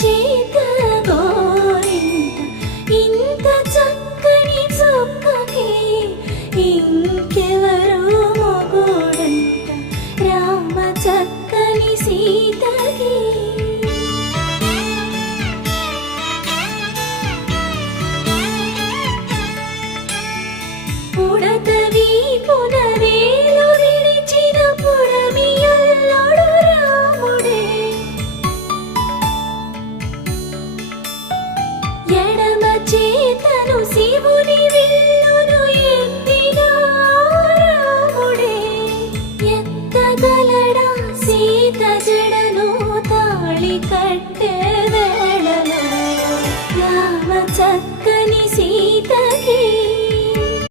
చేత గోరింట ఇంత చక్కని చుక్కకి ఇంకెవరో మొగుడంట రామ చక్కని సీతకి. ఉడత వీపున